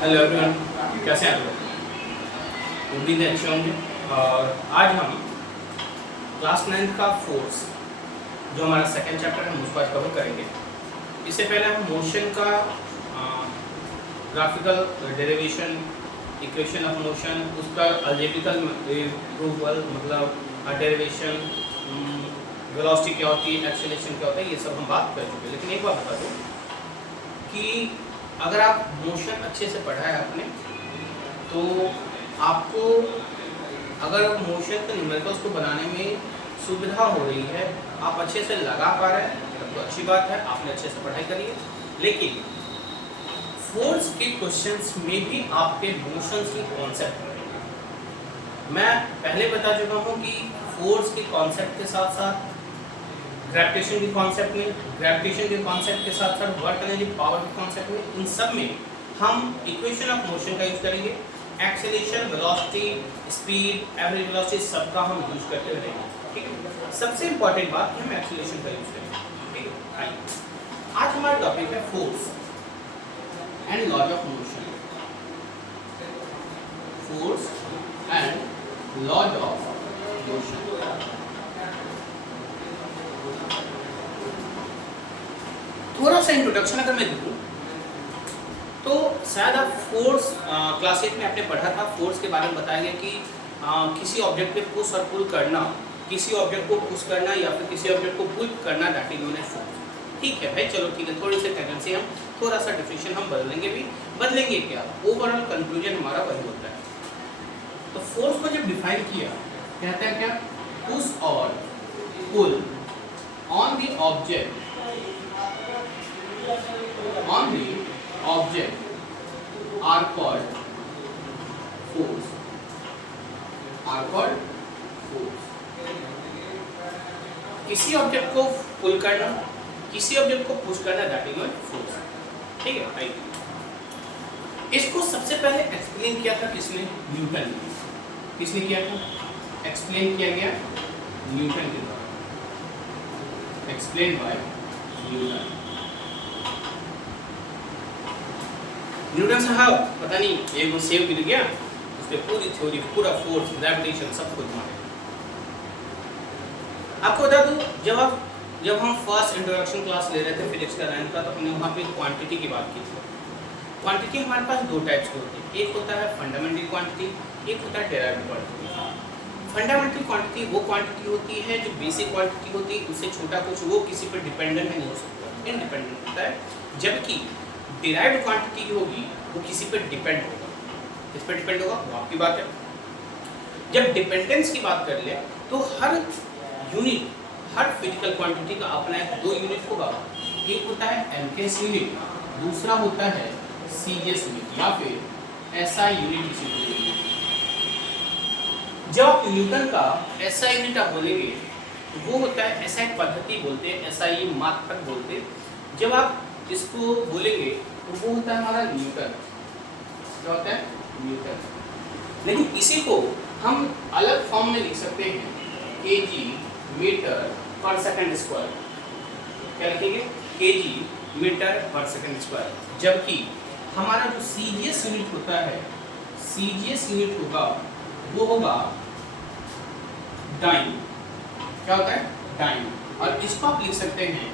Hello everyone, कैसे हैं आप लोग? उम्मीद है अच्छे होंगे। और आज हम क्लास 9 का फोर्स, जो हमारा सेकंड चैप्टर है, उसको आज कवर करेंगे। इससे पहले हम मोशन का graphical derivation, equation of motion, उसका अलजेब्रिकल प्रूवल, मतलब डेरिवेशन, वेलोसिटी क्या होती है, एक्सेलरेशन क्या होता है, ये सब हम बात कर चुके हैं। लेकिन एक बात बता दूँ कि अगर आप मोशन अच्छे से पढ़ा है आपने, तो आपको अगर मोशन के न्यूमेरिकल्स को बनाने में सुविधा हो रही है, आप अच्छे से लगा पा रहे हैं, तो अच्छी बात है, आपने अच्छे से पढ़ाई करी है। लेकिन फोर्स के क्वेश्चंस में भी आपके मोशंस की कॉन्सेप्ट रहेगी। मैं पहले बता चुका हूँ कि फोर्स के कॉन्सेप्ट के साथ साथ ग्रेविटेशन के कॉन्सेप्ट में, ग्रेविटेशन के कॉन्सेप्ट के साथ साथ वर्क एनर्जी पावर के कॉन्सेप्ट में, इन सब में हम इक्वेशन ऑफ मोशन का यूज करेंगे। Acceleration, velocity, speed, average velocity, सबका हम यूज करते रहेंगे। ठीक है, सबसे इंपॉर्टेंट बात कि हम एक्सेलरेशन का यूज करेंगे। ठीक है, आइए आज हमारा टॉपिक है force and laws of motion. Force and laws of motion. थोड़ा सा इंट्रोडक्शन अगर मैं दूँ तो शायद आप फोर्स क्लास 8 में आपने पढ़ा था। फोर्स के बारे में बताया गया कि किसी ऑब्जेक्ट पे पुश और पुल करना, किसी ऑब्जेक्ट को पुश करना या फिर किसी ऑब्जेक्ट को पुल करना, that is known as force. ठीक है भाई, चलो ठीक है, थोड़ी सी टेंडेंसी हम थोड़ा सा डिफिनेशन हम बदलेंगे क्या, ओवरऑल कंक्लूजन हमारा वही होता है। तो फोर्स को जब डिफाइन किया, कहता है क्या, पुश और pull on the object are called force. किसी ऑब्जेक्ट को पुल करना, किसी ऑब्जेक्ट को पुश करना, दैट इज नॉट फोर्स। ठीक है भाई, इसको सबसे पहले एक्सप्लेन किया था किसने? न्यूटन ने। किसने किया था? एक्सप्लेन किया गया न्यूटन के द्वारा, एक्सप्लेन बाय न्यूटन। न्यूटन साहब पता नहीं एक सेव गिर गया, उसपे पूरी थ्योरी, पूरा फोर्स, ग्रेविटेशन सब कुछ मारे। आपको बता दूं, जब हम फर्स्ट इंट्रोडक्शन क्लास ले रहे थे फिजिक्स का 9 का, तो हमने वहाँ पे क्वांटिटी की बात की थी। क्वांटिटी हमारे पास दो टाइप्स की होती है, एक होता है फंडामेंटल क्वांटिटी, एक होता है डेराइव्ड क्वांटिटी। फंडामेंटल क्वांटिटी वो क्वांटिटी होती है जो बेसिक क्वांटिटी होती है, उससे छोटा कुछ, वो किसी पर डिपेंडेंट नहीं हो सकता, इंडिपेंडेंट होता है। जबकि डिराइव्ड क्वांटिटी जो होगी वो किसी पर डिपेंड होगा। किस पर डिपेंड होगा वो आपकी बात है। जब डिपेंडेंस की बात कर ले तो हर यूनिट, हर फिजिकल क्वांटिटी का अपना एक दो यूनिट होगा। एक होता है एमकेएस यूनिट, दूसरा होता है सीजीएस यूनिट या फिर एसआई यूनिट इसी को बोलेंगे। जब आप न्यूटन का एसआई यूनिट आप बोलेंगे तो वो होता है एसआई पद्धति बोलते हैं, एसआई मात्रक बोलते हैं। जब आप इसको बोलेंगे तो वो होता है हमारा न्यूटन। क्या होता है? न्यूटन। लेकिन इसी को हम अलग फॉर्म में लिख सकते हैं, केजी मीटर पर सेकंड स्क्वायर। क्या लिखेंगे? केजी मीटर पर सेकंड स्क्वायर। जबकि हमारा जो सीजीएस यूनिट होता है, सीजीएस यूनिट होगा वो होगा डाइन। क्या होता है? डाइन। और इसको आप लिख सकते हैं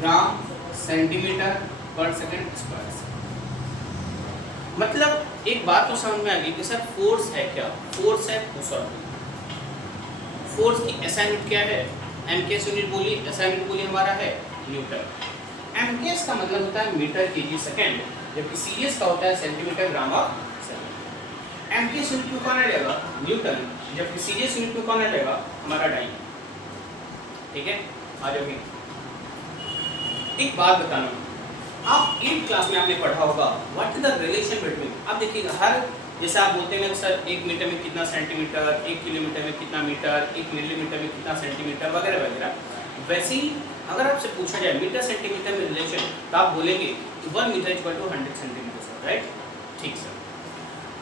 ग्राम सेंटीमीटर पर सेकंड स्क्वायर से। मतलब एक बात तो समझ में आ गई कि सर फोर्स है क्या? फोर्स है पुश और पुल। फोर्स की एसआई यूनिट क्या है? एमकेएस यूनिट बोली, एसआई यूनिट बोली हमारा है न्यूटन। एमकेएस का मतलब होता है मीटर केजी सेकंड, जबकि सीजीएस का होता है सेंटीमीटर ग्राम और सेकंड। एमकेएस यूनिट में कौन आ जाएगा? न्यूटन, जबकि सीजीएस यूनिट में कौन आ जाएगा? हमारा डाइन। ठीक है, आ जाओगे। एक बात बताना, आप 8th क्लास में आपने पढ़ा होगा what is the relation between. अब देखिएगा, हर जैसे आप बोलते हैं सर 1 मीटर में कितना सेंटीमीटर, 1 किलोमीटर में कितना मीटर, 1 मिलीमीटर में कितना सेंटीमीटर, वगैरह वगैरह। वैसे ही अगर आपसे पूछा जाए मीटर सेंटीमीटर में रिलेशन, तो आप बोलेंगे 1 metre equal to 100 centimetre sir, right? ठीक सर।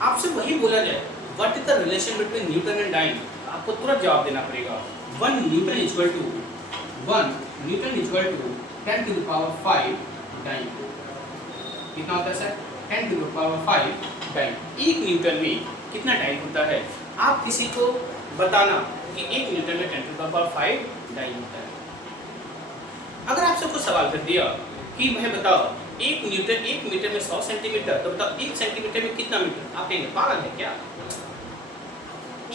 आपसे वही बोला जाए what is the relation between newton and dyne, आपको तुरंत जवाब देना पड़ेगा 1 newton equal to 10 to the power 5 dyne. कितना होता है सर? 10⁵ डाइन। 1 न्यूटन में कितना डाइन होता है? आप किसी को बताना कि 1 न्यूटन में 10⁵ डाइन होता है। अगर आपसे कुछ सवाल कर दिया कि भाई बताओ 1 मीटर में 100 सेंटीमीटर, तो बताओ 1 सेंटीमीटर में कितना मीटर? आप कहेंगे पागल है क्या?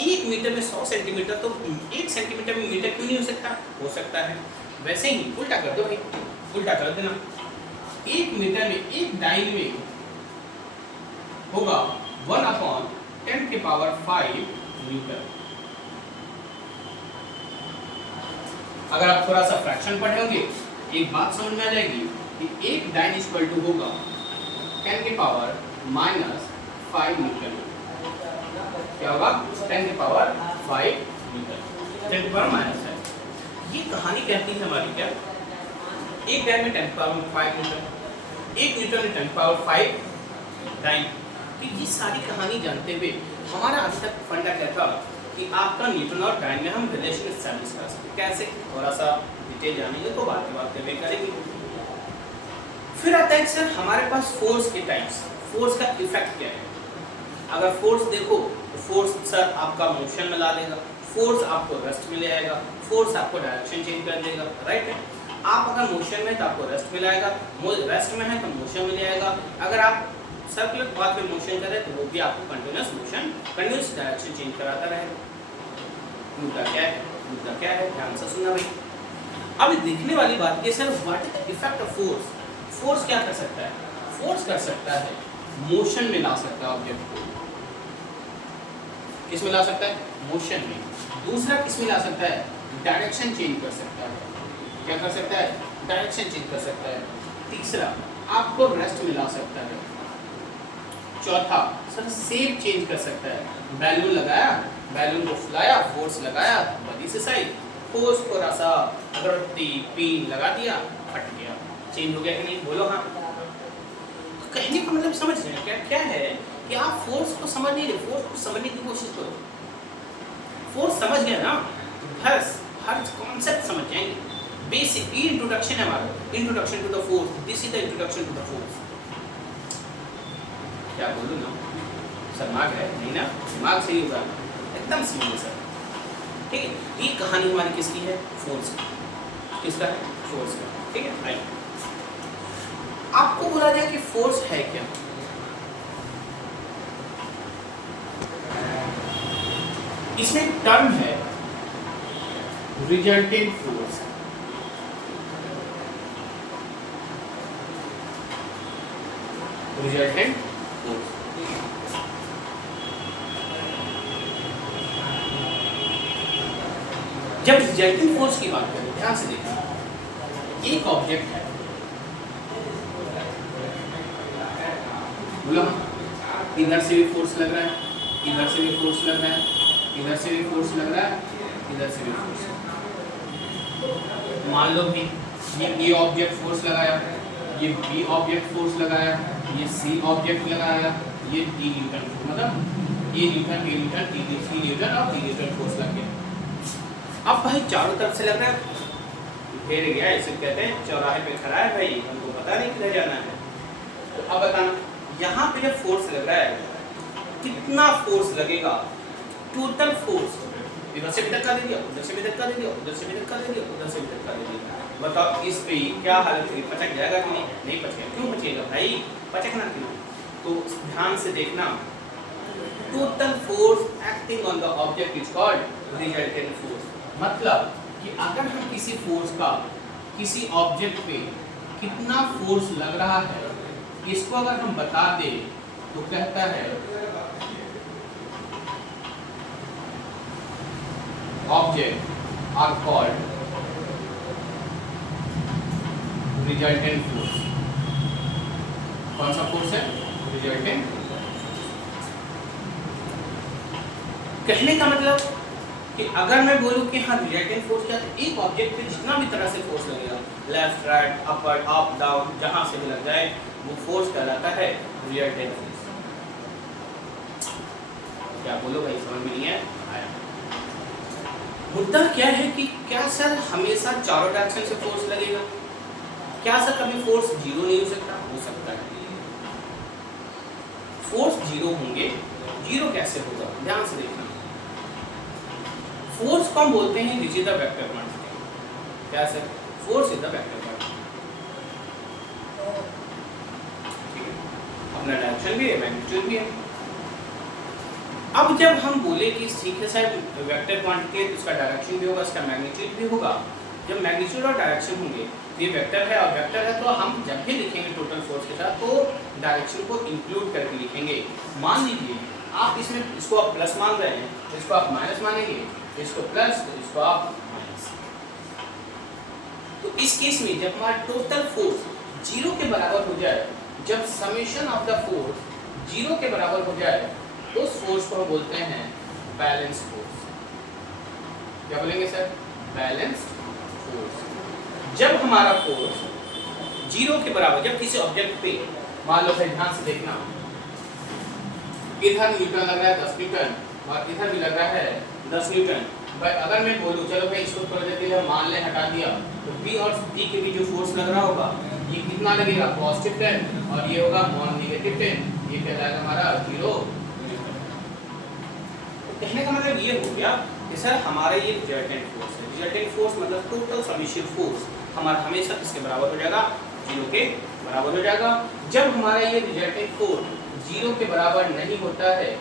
1 मीटर में 100 सेंटीमीटर, तो 1 सेंटीमीटर में मीटर क्यों नहीं हो सकता? हो सकता है। वैसे ही उल्टा कर दो भाई, उल्टा कर देना। 1 मीटर में 1 डाइन में होगा 1/10⁵ न्यूटन। अगर आप थोड़ा सा फ्रैक्शन पढ़े होंगे, एक बात समझ में आ जाएगी कि 1 डाइन इक्वल टू होगा 10⁻⁻5 न्यूटन। क्या होगा? 10⁻⁵ न्यूटन। 10⁻⁻है। ये कहानी कहती है हमारी क्या? 1 डाइन में 10⁻⁵ न्यूटन, 1 न्यूटन में 10⁻⁵ डाइन। तो ये सारी कहानी जानते हुए हमारा अभी तक फंडा क्या था कि आपका न्यूटन और डाइन में हम रिलेशन एस्टैब्लिश कर सकते। कैसे? थोड़ा सा डिटेल जानेंगे तो बात में करेंगे। फिर आता है सर हमारे पास फोर्स के टाइप्स। फोर्स का इफेक्ट क्या है? अगर फोर्स देखो तो फोर्स सर आपका मोशन में ला देगा, फोर्स आपको रेस्ट में ले आएगा, फोर्स आपको डायरेक्शन चेंज कर देगा, राइट है। आप अगर मोशन में तो आपको रेस्ट में लाएगा, रेस्ट में है तो मोशन में ले आएगा। अगर आप सर्कुलर पाथ में मोशन करें तो वो भी आपको continuous motion, continuous direction change कराता रहेगा। मुद्दा क्या है? मुद्दा क्या है? ध्यान से सुनना भाई। अब देखने वाली बात ये sir what is the effect of force? Force क्या कर सकता है? फोर्स कर सकता है मोशन में ला सकता है ऑब्जेक्ट को। किस में ला सकता है? मोशन में। दूसरा किस में ला सकता है? डायरेक्शन चेंज कर सकता है। क्या कर सकता है? डायरेक्शन चेंज कर सकता है। तीसरा आपको रेस्ट में ला सकता है। चौथा सर शेप चेंज कर सकता है। बैलून लगाया, बैलून को फुलाया, फोर्स लगाया बड़ी से साइड, फोर्स थोड़ा सा अगर पिन लगा दिया, फट गया। चेंज हो गया कि नहीं? बोलो हाँ। तो कहने का मतलब समझ रहे हैं क्या? क्या है कि आप फोर्स को समझ नहीं रहे, फोर्स को समझने की कोशिश करो। फोर्स समझ गया ना, बस हर कॉन्सेप्ट समझ जाएंगे। बेसिक इंट्रोडक्शन है हमारा, introduction to the force. This is the introduction to the force. क्या बोलूँ ना सर, दिमाग है नहीं ना? दिमाग सही होगा एकदम सही है सर, ठीक है। ये कहानी हमारी किसकी है? फोर्स की। किसका है? फोर्स का, ठीक है। राइट। आपको बोला जाए कि फोर्स है क्या? इसमें एक टर्म है रिजल्टेंट फोर्स। रिजल्टेंट फोर्स जब रिजल्टेंट फोर्स की बात करें, ध्यान से देखना, एक ऑब्जेक्ट है, बोलो इधर से भी फोर्स लग रहा है, इधर से भी फोर्स लग रहा है, इधर से भी फोर्स लग रहा है, इधर से भी फोर्स। मान लो भी ये ऑब्जेक्ट फोर्स लगाया, ये बी ऑब्जेक्ट फोर्स लगाया, ये सी ऑब्जेक्ट लगाया, ये डी न्यूटन, मतलब ये न्यूटन, बी न्यूटन, सी न्यूटन और डी न्यूटन फोर्स लग गया। अब भाई चारों तरफ से लग रहा है, घेर गया, इसे कहते हैं चौराहे पे खड़ा है भाई, हमको पता नहीं किधर जाना है। तो अब बताना यहाँ पे जब फोर्स लग रहा है कितना फोर्स लगेगा? टोटल फोर्स इधर से भी धक्का दे दिया, उधर से भी धक्का दे दिया, उधर से भी धक्का दे दिया, उधर से भी धक्का दे दिया। बताओ इस पे क्या हालत हुई? पचक जाएगा कि नहीं? नहीं पचेगा। क्यों पचेगा भाई? पचकना क्यों? तो ध्यान से देखना, total force acting on the object is called resultant force. मतलब कि अगर हम किसी फोर्स का किसी ऑब्जेक्ट पे कितना फोर्स लग रहा है, इसको अगर हम बता दें तो कहता है object are called resultant force. कौन सा फोर्स है? रिजल्टेंट। कहने का मतलब कि अगर मैं बोलूं कि हाँ रिजल्टेंट फोर्स क्या है, एक ऑब्जेक्ट पे जितना भी तरह से फोर्स लगेगा, left right upper up down, जहां से भी लग जाए वो फोर्स कहलाता है रिजल्टेंट फोर्स। क्या बोलो भाई, समझ में नहीं है आया? मुद्दा क्या है कि क्या सर हमेशा चारों डायरेक्शन से फोर्स लगेगा? क्या सर कभी फोर्स जीरो नहीं हो सकता? हो सकता है। फोर्स जीरो होंगे। जीरो कैसे होगा, ध्यान से देखना। फोर्स को हम बोलते हैं this is the vector quantity. क्या sir, force is the vector quantity, ठीक है, अपना डायरेक्शन भी है, मैग्नीट्यूड भी है। अब जब हम बोले कि ठीक है सर वेक्टर क्वांटिटी है तो इसका डायरेक्शन भी होगा, इसका मैग्नीट्यूड भी होगा। जब मैग्नीट्यूड और डायरेक्शन होंगे, ये वेक्टर है और वेक्टर है, तो हम जब भी लिखेंगे टोटल फोर्स के साथ तो डायरेक्शन को इंक्लूड करके लिखेंगे। मान लीजिए आप इसमें इसको आप प्लस मान रहे हैं, तो इसको आप माइनस मानेंगे, तो इसको प्लस, तो इसको आप माइनस। तो इस केस में जब हमारा टोटल फोर्स जीरो के बराबर हो जाए, जब summation of the force zero के बराबर हो जाए, उस फोर्स को हम बोलते हैं बैलेंस फोर्स। क्या बोलेंगे सर, बैलेंस फोर्स। जब हमारा फोर्स जीरो के बराबर, जब किसी ऑब्जेक्ट पे मान लो भाई ध्यान से देखना, इधर न्यूटन लग रहा है 10 न्यूटन और इधर भी लग रहा है 10 न्यूटन। भाई अगर मैं बोलूं चलो भाई इसको थोड़ी देर के लिए मान ले, हटा दिया, तो बी और डी के बीच जो फोर्स लग रहा होगा ये कितना लगेगा, पॉजिटिव 10 और ये होगा नेगेटिव 10। ये कहलाएगा हमारा 0 न्यूटन। तो कहने का मतलब ये हो गया कि सर हमारा ये रिजल्टेंट फोर्स है। रिजल्टेंट फोर्स मतलब टोटल समेशन फोर्स हमारा हमेशा किसके बराबर हो जाएगा, 0 के बराबर हो जाएगा। जब हमारा ये रिजल्टेंट फोर्स 0 के बराबर नहीं होता है,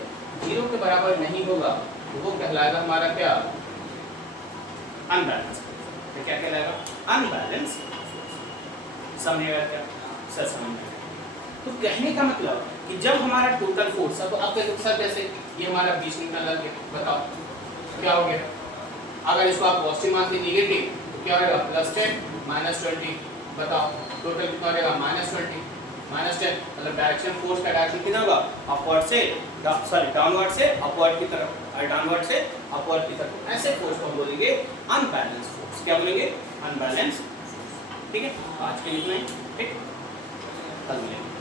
0 के बराबर नहीं होगा, तो वो कहलाएगा हमारा क्या, अनबैलेंस। तो क्या कहलाएगा, अनबैलेंस। समझेगा क्या सर, समझ। तो कहने का मतलब कि जब हमारा टोटल फोर्स, अब आप कह सर जैसे ये हमारा 20 न्यूटन लग गया, बताओ क्या हो गया। अगर इसको आप पॉजिटिव मानते नेगेटिव तो क्या होगा, +10 -20। बताओ टोटल कितना हो जाएगा, -20 -10। मतलब डायरेक्शन फोर्स का डायरेक्शन कितना होगा, अपवर्ड से सॉरी डाउनवर्ड से अपवर्ड की तरफ और डाउनवर्ड से अपवर्ड की तरफ। ऐसे फोर्स को हम बोलेंगे अनबैलेंस फोर्स। क्या बोलेंगे, अनबैलेंस फोर्स। ठीक है, आज के लिए इतना ही, ठीक, कल मिलेंगे।